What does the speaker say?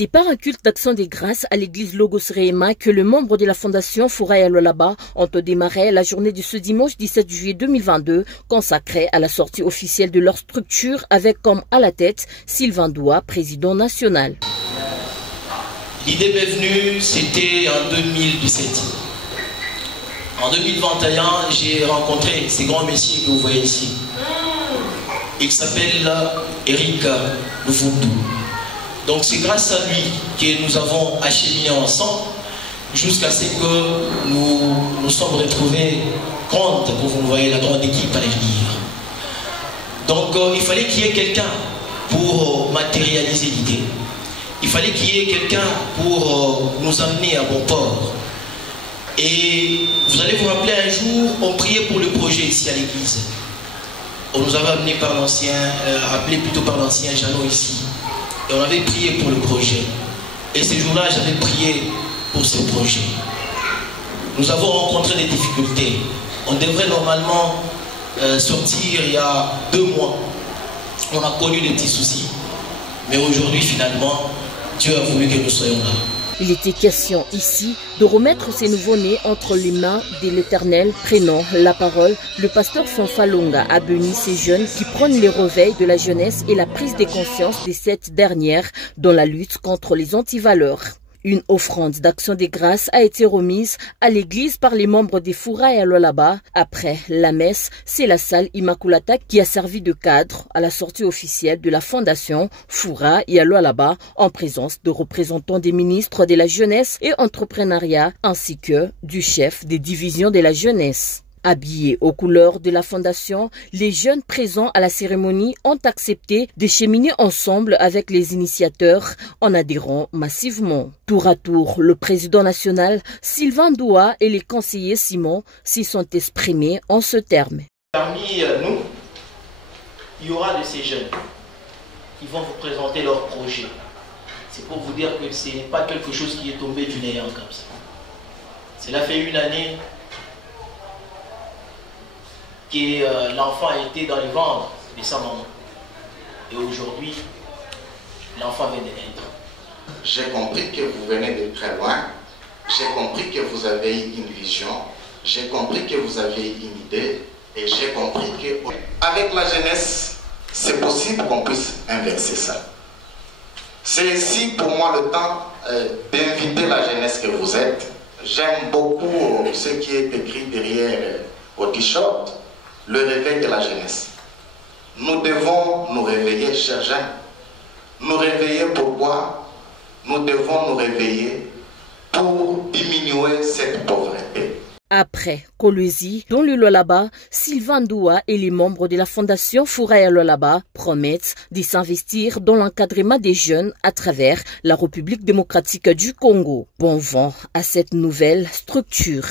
C'est par un culte d'action des grâces à l'église Logos Rehema que les membres de la fondation Furaha Lualaba ont démarré la journée de ce dimanche 17 juillet 2022 consacrée à la sortie officielle de leur structure avec comme à la tête Sylvain Doua, président national. L'idée m'est venue, c'était en 2017. En 2021, j'ai rencontré ces grands messieurs que vous voyez ici. Il s'appelle Eric Lufundu. Donc c'est grâce à lui que nous avons acheminé ensemble jusqu'à ce que nous nous sommes retrouvés compte, comme vous voyez, la grande équipe à l'avenir. Donc il fallait qu'il y ait quelqu'un pour matérialiser l'idée. Il fallait qu'il y ait quelqu'un pour nous amener à bon port. Et vous allez vous rappeler, un jour, on priait pour le projet ici à l'église. On nous avait amené par l'ancien, appelé plutôt par l'ancien Jeannot ici. Et on avait prié pour le projet. Et ce jour-là, j'avais prié pour ce projet. Nous avons rencontré des difficultés. On devrait normalement sortir il y a 2 mois. On a connu des petits soucis. Mais aujourd'hui, finalement, Dieu a voulu que nous soyons là. Il était question ici de remettre ces nouveaux-nés entre les mains de l'Éternel, prenant la parole. Le pasteur Fanfalonga a béni ces jeunes qui prennent les réveils de la jeunesse et la prise de conscience de cette dernière dans la lutte contre les antivaleurs. Une offrande d'action des grâces a été remise à l'église par les membres des Furaha Lualaba. Après la messe, c'est la salle Immaculata qui a servi de cadre à la sortie officielle de la fondation Furaha Lualaba en présence de représentants des ministres de la jeunesse et entrepreneuriat ainsi que du chef des divisions de la jeunesse. Habillés aux couleurs de la fondation, les jeunes présents à la cérémonie ont accepté de cheminer ensemble avec les initiateurs en adhérant massivement. Tour à tour, le président national Sylvain Doua et les conseillers Simon s'y sont exprimés en ce terme. Parmi nous, il y aura de ces jeunes qui vont vous présenter leur projet. C'est pour vous dire que ce n'est pas quelque chose qui est tombé du néant comme ça. Cela fait 1 année que l'enfant a été dans le ventre de sa maman. Et aujourd'hui, l'enfant vient de naître. J'ai compris que vous venez de très loin. J'ai compris que vous avez une vision. J'ai compris que vous avez une idée. Et j'ai compris qu'avec la jeunesse, c'est possible qu'on puisse inverser ça. C'est ici pour moi le temps d'inviter la jeunesse que vous êtes. J'aime beaucoup ce qui est écrit derrière au t-shirt. Le réveil de la jeunesse. Nous devons nous réveiller, chers jeunes. Nous réveiller pourquoi? Nous devons nous réveiller pour diminuer cette pauvreté. Après Kolwezi, dans le Lualaba, Sylvain Doua et les membres de la fondation Furaha Lualaba promettent de s'investir dans l'encadrement des jeunes à travers la République démocratique du Congo. Bon vent à cette nouvelle structure.